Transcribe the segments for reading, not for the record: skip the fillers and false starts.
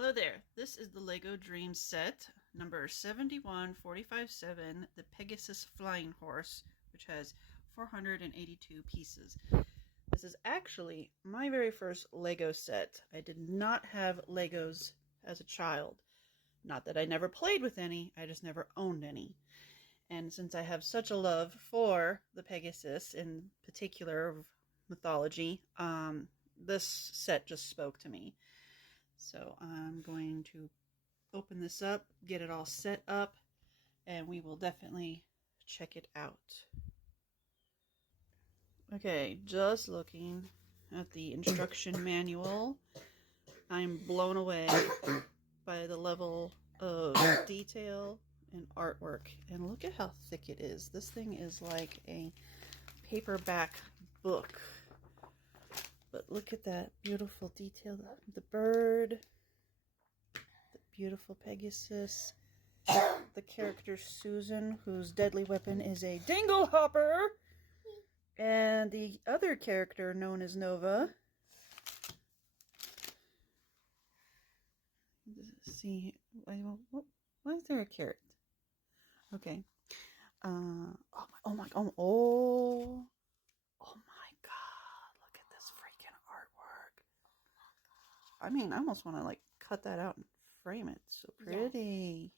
Hello there, this is the LEGO Dream set number 71457, the Pegasus Flying Horse, which has 482 pieces. This is actually my very first LEGO set. I did not have LEGOs as a child. Not that I never played with any, I just never owned any. And since I have such a love for the Pegasus, in particular of mythology, this set just spoke to me. So I'm going to open this up, get it all set up, and we will definitely check it out. Okay, just looking at the instruction manual, I'm blown away by the level of detail and artwork. And look at how thick it is. This thing is like a paperback book. But look at that beautiful detail. The bird, the beautiful Pegasus, the character Susan, whose deadly weapon is a dingle hopper, and the other character known as Nova. Let's see, why is there a carrot? Okay. Oh my God. Look at this freaking artwork. I mean, I almost want to like cut that out and frame it. So pretty.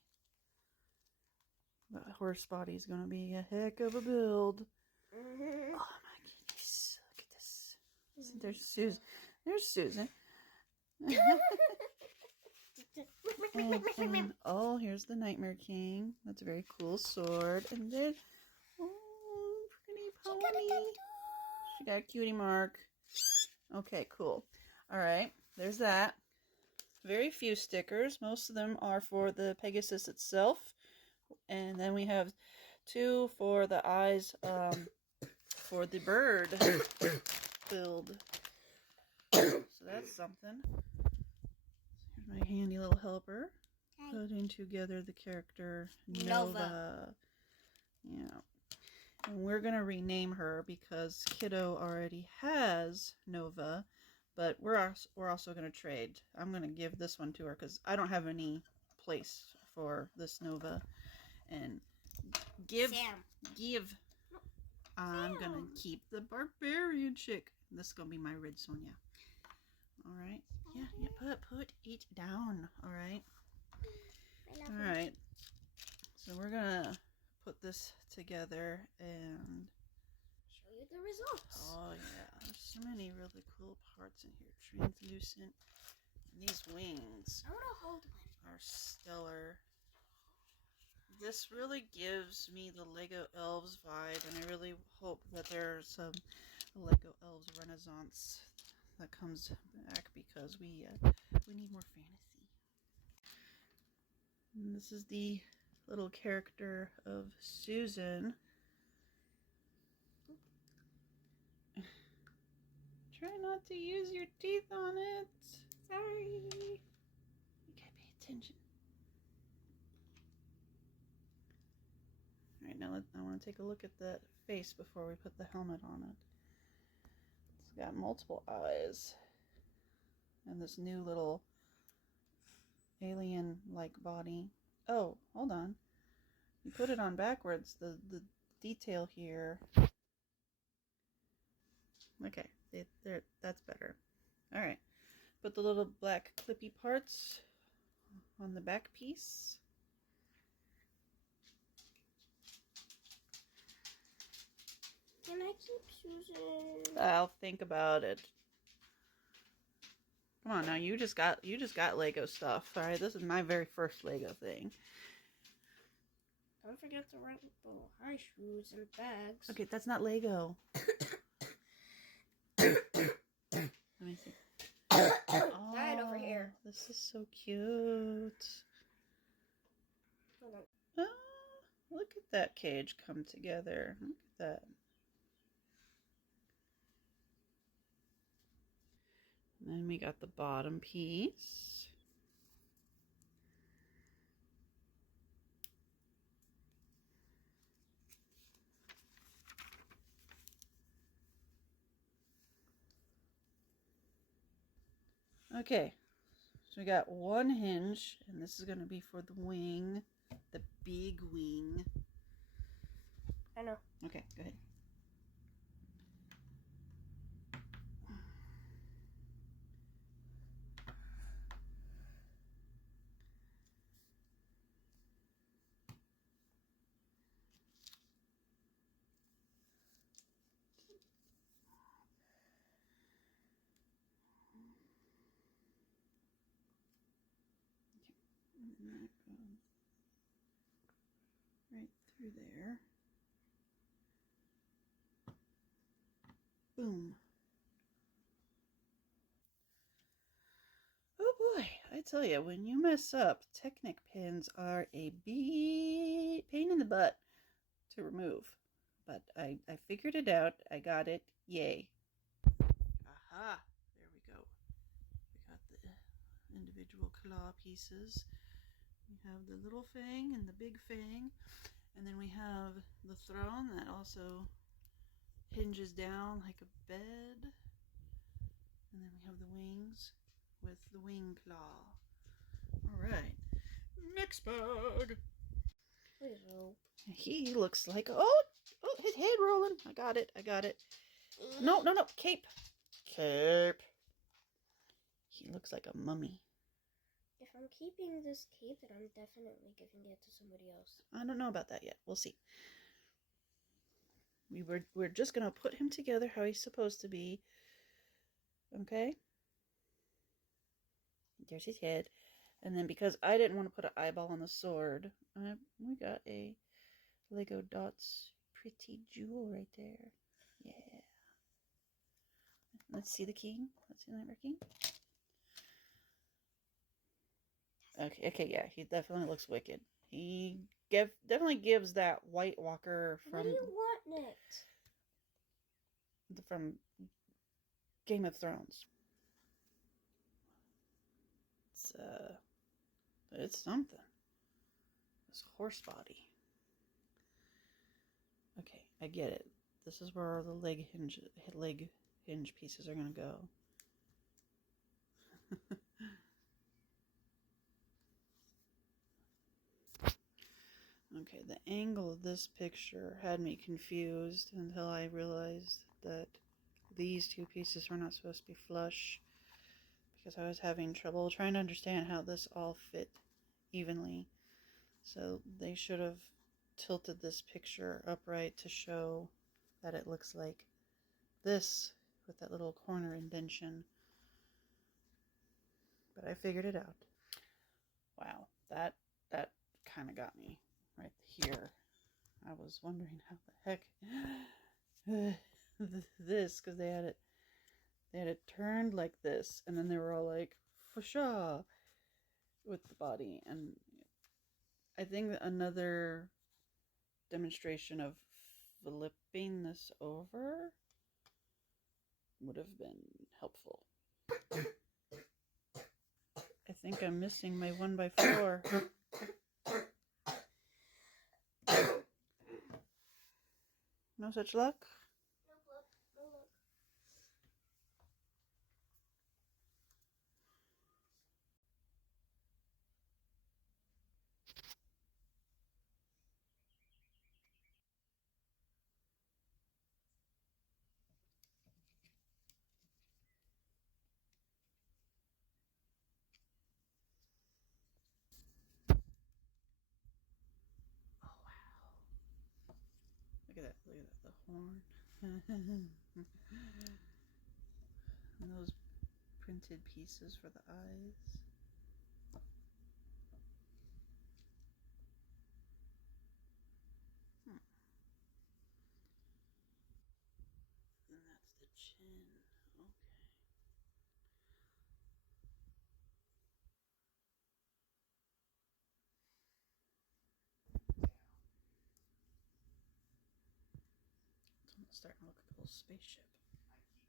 Yes. The horse body is going to be a heck of a build. Mm-hmm. Oh my goodness. Look at this. There's Susan. There's Susan. and oh, here's the Nightmare King. That's a very cool sword. And then, oh, pretty pony. She got a cutie mark. Okay, cool. All right, there's that. Very few stickers. Most of them are for the Pegasus itself. And then we have 2 for the eyes for the bird build. So that's something. Here's my handy little helper. Hi. Putting together the character Nova. Yeah. And we're going to rename her because Kiddo already has Nova. But we're also going to trade. I'm going to give this one to her because I don't have any place for this Nova. And I'm going to keep the barbarian chick. This is going to be my Red Sonja. All right. Yeah, put it down. All right. All right. So we're going to put this together and show you the results. Oh yeah, there's so many really cool parts in here. Translucent. And these wings I want to hold one. Are stellar. This really gives me the Lego Elves vibe, and I really hope that there's some Lego Elves Renaissance that comes back because we need more fantasy. And this is the little character of Susan. Try not to use your teeth on it. Sorry. You gotta pay attention. Alright, now I want to take a look at that face before we put the helmet on it. It's got multiple eyes. And this new little alien-like body. Oh, hold on. You put it on backwards. The detail here. Okay, that's better. Alright, put the little black clippy parts on the back piece. Can I keep Susan? I'll think about it. Come on now, you just got Lego stuff. Alright, this is my very first Lego thing. Don't forget to rent the high shoes and bags. Okay, that's not Lego. Let me see. Oh, died over here. This is so cute. Hold on. Oh, look at that cage come together. Look at that. And then we got the bottom piece. Okay, So we got one hinge, and this is going to be for the wing, the big wing. I know. Okay, go ahead. And that goes right through there. Boom. Oh boy, I tell you, when you mess up, Technic pins are a pain in the butt to remove. But I figured it out. I got it. Yay. Aha. There we go. We got the individual claw pieces. We have the little fang and the big fang. And then we have the throne that also hinges down like a bed. And then we have the wings with the wing claw. Alright. Next bug. Please hope. He looks like, oh, his head rolling. I got it. No, cape. He looks like a mummy. If I'm keeping this cape, then I'm definitely giving it to somebody else. I don't know about that yet. We'll see. We're just gonna put him together how he's supposed to be. Okay. There's his head. And then because I didn't want to put an eyeball on the sword, we got a Lego Dots pretty jewel right there. Yeah. Let's see the king. Let's see the Nightmare King. Okay, yeah, he definitely looks wicked. He definitely gives that White Walker from... What do you want, Nick? From Game of Thrones. It's something. This horse body. Okay, I get it. This is where the leg hinge pieces are gonna go. Okay, the angle of this picture had me confused until I realized that these two pieces were not supposed to be flush, because I was having trouble trying to understand how this all fit evenly. So they should have tilted this picture upright to show that it looks like this with that little corner indentation. But I figured it out. Wow, that kind of got me right here. I was wondering how the heck this, because they had it turned like this, and then they were all like fasha with the body. And I think that another demonstration of flipping this over would have been helpful. I think I'm missing my 1x4. No such luck? No luck. Oh wow. Look at that, the horn. And those printed pieces for the eyes. And that's the chin. Okay. It's almost starting to look like a little spaceship.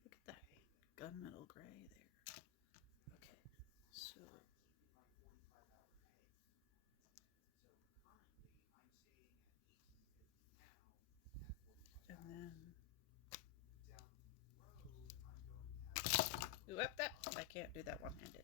Look at that gunmetal gray there. Okay, so and then ooh, that I can't do that one-handed.